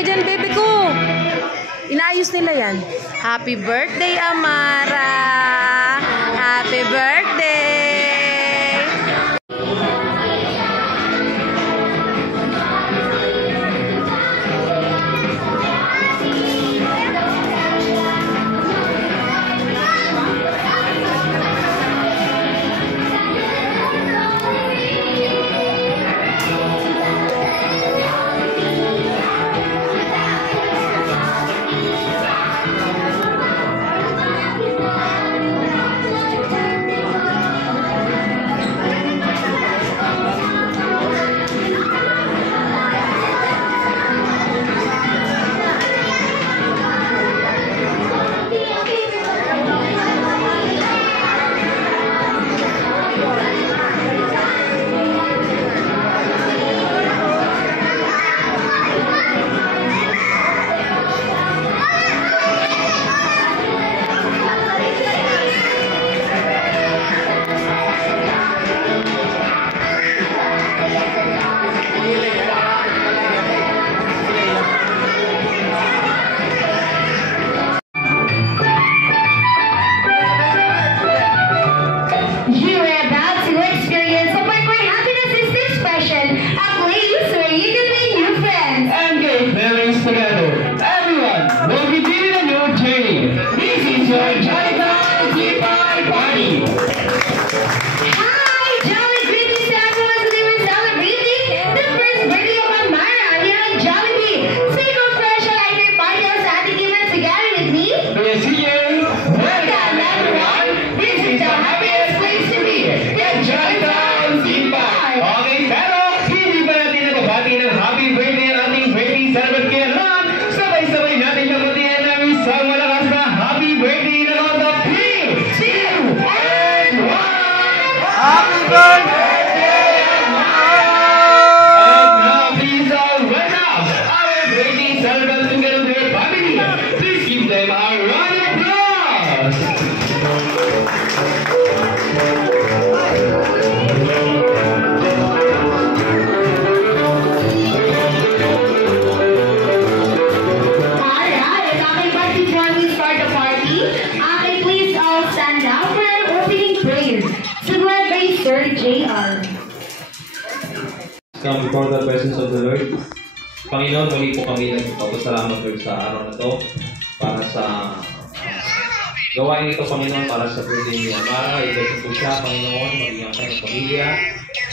ka dyan, bebe ko. Inaayos nila yan. Happy birthday, Amara! Happy birthday! Come before the presence of the Lord. Panginoon, muli po kami nagpapasalamat Lord sa araw na to para sa gawain ito, Panginoon, para sa birthday ni Amara. Ito po siya, Panginoon, maging ang kanyang pamilya.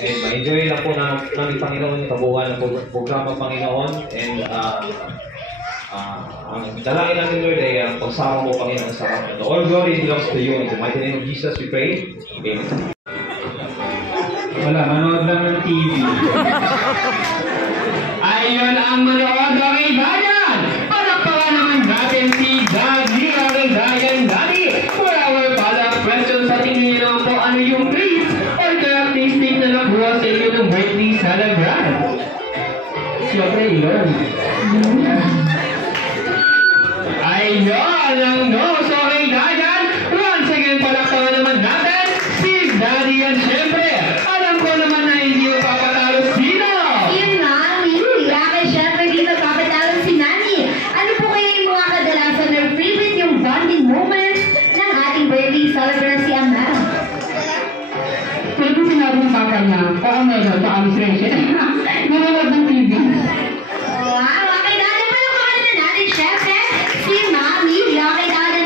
And ma-enjoy lang po namin, Panginoon, kabuuan ng programa, Panginoon. And ang dalangin namin, Lord, ay ang pagsama mo, Panginoon, sa araw na to. All glory belongs to you. In the mighty name of Jesus, we pray. Amen. Wala, manood lang ng TV. Ayun ang manood ng ibadan! Palakpakan naman natin si Daddy Arendayan. Daddy, for our follow-up question sa tingin nyo po, ano yung traits or characteristic na nabuha sa inyo ng birthday celebrant? Siyempre, yun. Ayun ang no. So, kay Dayan, once again, palakpakan naman natin si Daddy yan. Siyempre, alam ko naman na hindi mo papatalo sino? Yung Nani. Kaya syempre dito papatalo si Nani. Ano po kaya yung mga kadalasan na favorite yung bonding moments ng ating birthday celebrant si Amara? Pwede sinabi ng papa niya, oo meron, sa administration. Nanonood ng TV. Wow, okay natin. Palakpakan na natin syempre si Mami. Okay natin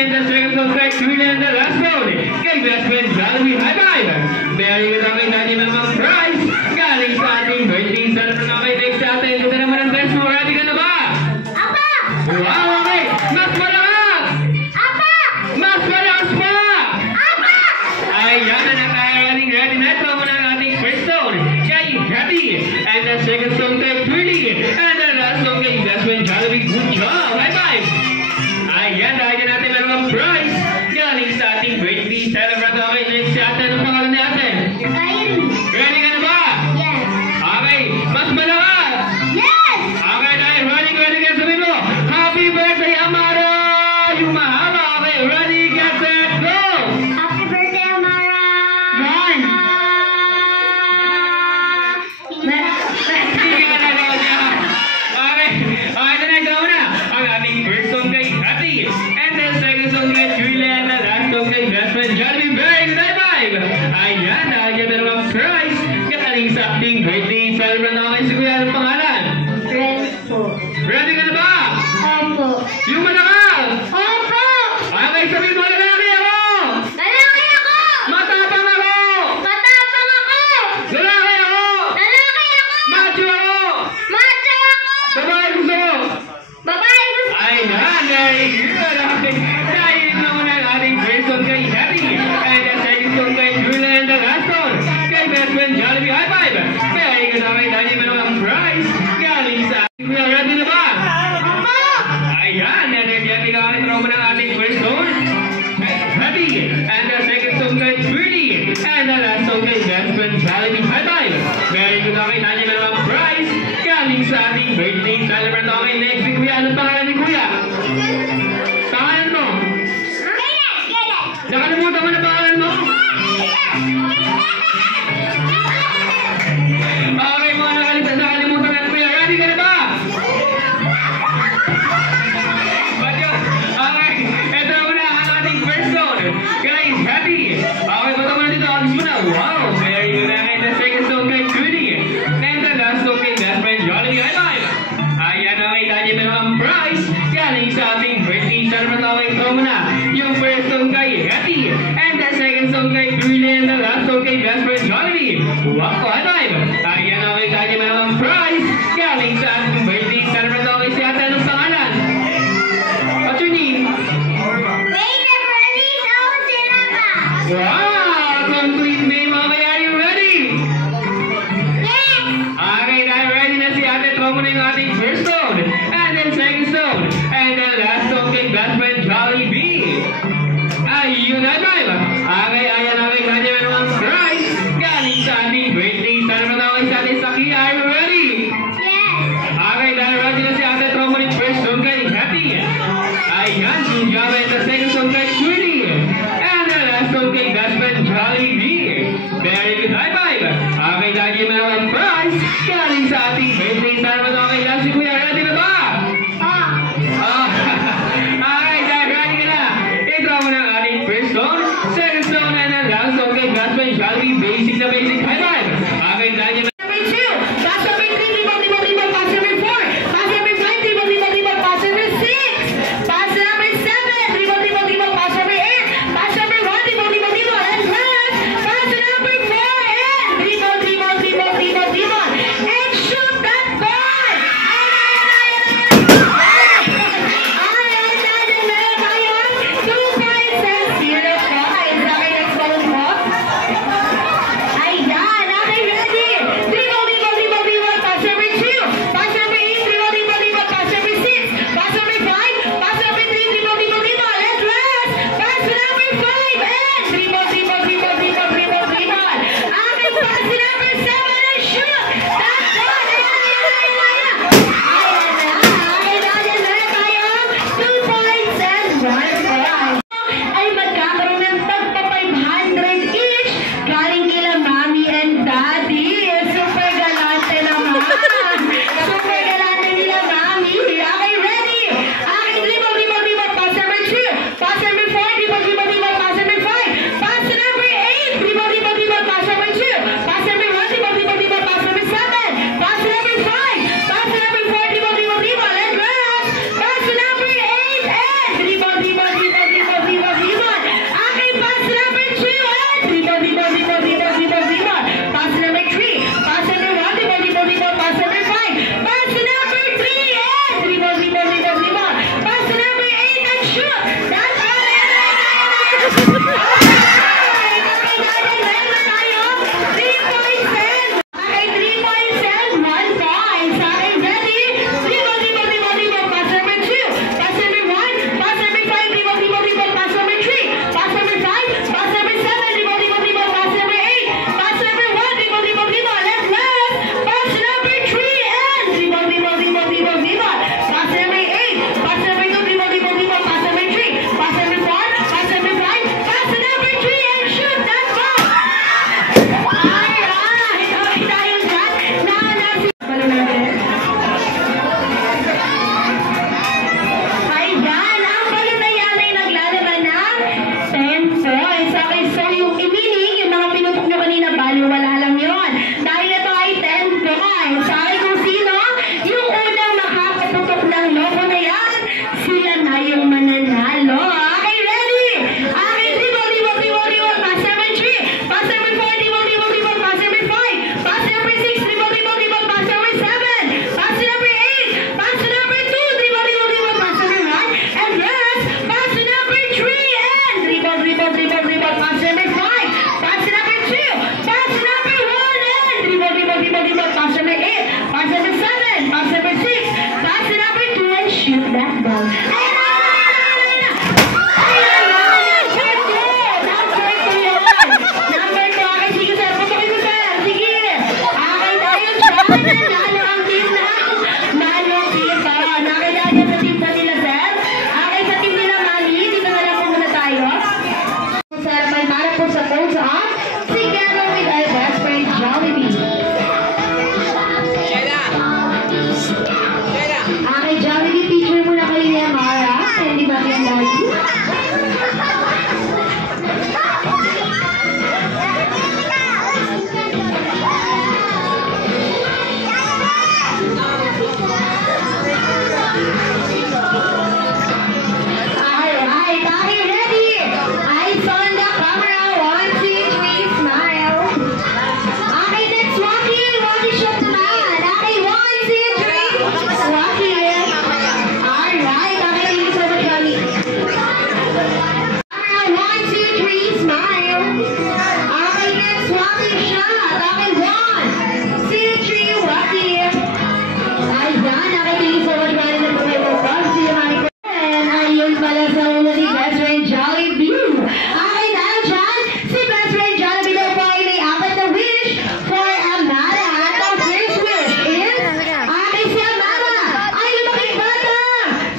and the second song kay Julia and the last one kay best friend Jollibee. High five! Very good okay, dahil may mga prize galing sa ating birthday celebrant. Okay, next natin. Ito naman ang best mo. Ready ka na ba? Apa! Wow, okay! Mas malakas! Apa! Mas malakas pa! Apa! Ayan na tayo. Ready na. Ito muna ang ating first song kay Happy and the second song kay Pretty and the last song kay best friend Jollibee. Good job! High five! Ayan, dahil natin meron ang prize galing sa ating birthday celebrant. Okay, next natin. Ang pangalan natin? Kylie. Ready ka na ba? Yes. Okay, mas malakas! Yes! Okay, dahil ready ka, sabihin mo, Happy birthday, Amara! Yung mahaba, okay, ready, get set, go! Happy birthday, Amara! One. Hindi ka na daw niya. Okay, ito na. Ang ating first song kay Happy, and then second song kay Julia, and the last song kay best friend Jollibee. Very good, high five! Ayan, dahil yan meron ang prize galing sa ating birthday celebrant. Okay, si Kuya, anong pangalan? Friends po. Ready ka na ba? Opo. Yung malakas! Opo! Okay, sabihin mo, lalaki ako! Lalaki ako! Matapang ako! Matapang ako! Lalaki ako! Lalaki ako! Macho ako! Macho ako! Babae gusto ko! Babae gusto! Ayan, very good! Okay, dahil ito muna ang ating first song kay Happy, and the second song kay Julia, and the last song kay best friend Jollibee. High five! Very good, okay, dahil meron ang prize galing sa ating Kuya. Ready na ba? Opo! Ayan, energetic ang ating trauma ng ating first song. Happy, and the second song kay Pretty, and the last song kay best friend Jollibee. High five! Very good, okay, dahil meron ang prize galing sa ating birthday celebrant. Okay, next si Kuya. Anong pangalan ni Kuya? Pangalan mo? Nakalimutan mo na pangalan mo? Okay, mga nakalimutan na Kuya. Ready ka na ba? Okay, ito muna ang ating first song. Guys, Happy. Okay, bata mo na dito. Alis mo na. Wow, very good. And the second song kay Judy. And the last song kay best friend Jollibee. High five! Ayan, okay, dahil meron ang prize galing sa ating birthday celebrant. Okay, ito muna. Yung first song kay Happy. And the second song kay Judy. And the last song kay best friend Jollibee. Wow, high five! Ayan, okay, dahil meron ang prize galing sa ating birthday celebrant. Okay, si ate, anong pangalan? What's your name? Wow! Complete name. Okay, are you ready? Okay, dahil ready na si ate, throw mo na yung ating first song. And then second song. And then last song kay best friend Jollibee. Ayun na, drive. Okay, ayan, okay, dahil meron ang prize galing sa ating birthday celebrant. Okay, sa ating Sakia, are you ready? Okay, dahil ready na si ate, throw mo na yung first song kay Happy. Ayan, good job. And the second song kay Judy. And the last song kay best friend Jollibee. Very good, high five. Okay, dahil meron ang prize galing sa ating birthday celebrant. Okay, dahil si Kuya, ready na ba? Okay, shoot!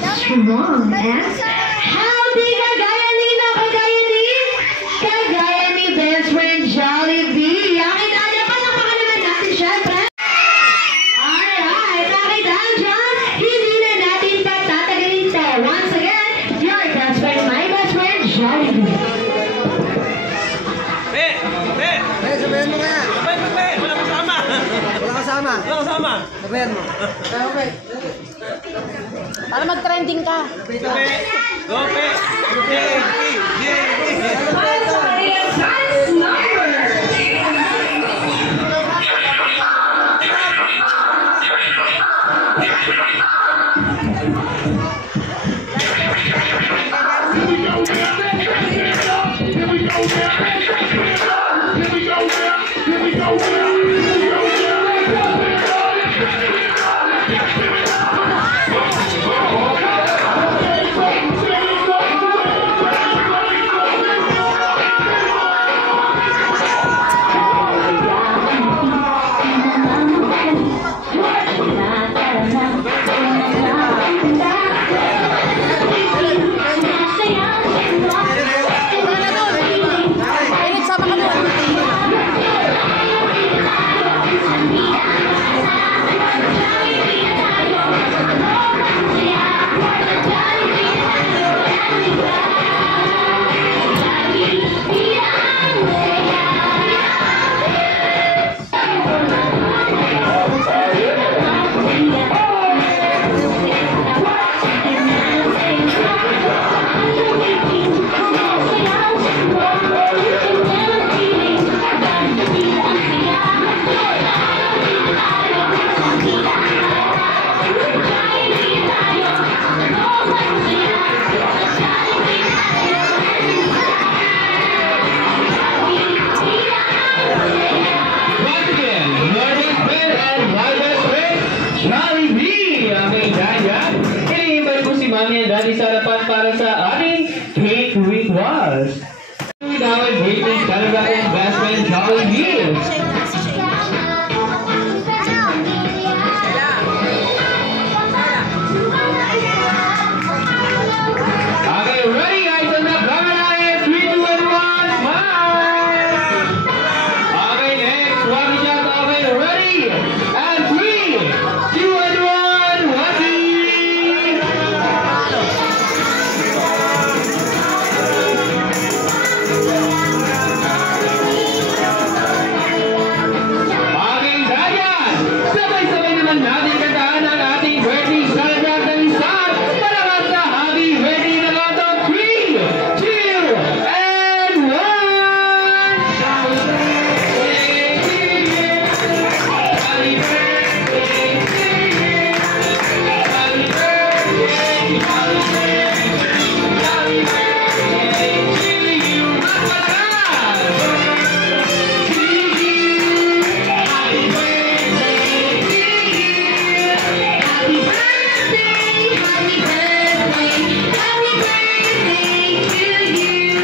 That's wrong, man. How di kagaya ni na kagaya ni best friend Jollibee. Akin na palakpakan naman natin syempre. Alright, akin na dyan, hindi na natin patatagalin to. Once again, your best friend, my best friend, Jollibee. Sabihin mo nga. Wala kasama. Wala kasama. Wala kasama. Sabihin mo. Okay. Para mag-trending ka. Gope. Mami and Daddy sa harapan para sa ating cake rituals. With our greatest talaga kong best friend, Jolly Beer. Okay, ready guys on the camera in 3, 2, and 1, smile! Okay, next, one shot, okay, ready? And 3, 2, and 1, happy! Okay, Dayan! Sabay-sabay naman natin kataan ang ating birthday celebrant ng isa para sa happy birthday na lato. 3, 2, and 1! Happy birthday to you! Happy birthday to you! Happy birthday, happy birthday, happy birthday to you! Mapalakas! To you! Happy birthday to you! Happy birthday, happy birthday, happy birthday to you.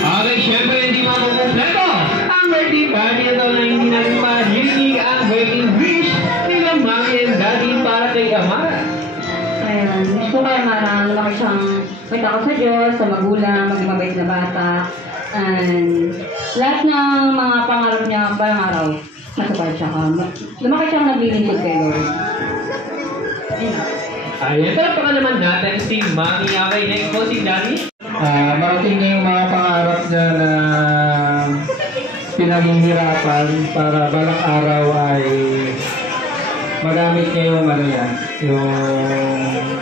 Okay, syempre hindi makukumpleto ang birthday party na na hindi natin marinig ang birthday wish nila Mami and Daddy para kay Amara. Ayan, wish ko kay Mara, lumaki siyang may takot sa Diyos, sa magulang, maging mabait na bata, and lahat ng mga pangarap niya, parang araw, matupad siya ka. Lumaki siyang naglilingkod kay Lord. Ayan, talapakan naman natin si Mami. Okay, next po si Daddy. Marating na yung mga pangarap niya na pinaghihirapan para balang araw ay magamit niya yung ano yan, yung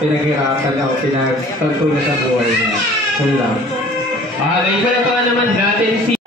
pinaghirapan niya o pinagtanto niya sa buhay niya. Yun lang. Okay, talapakan naman natin si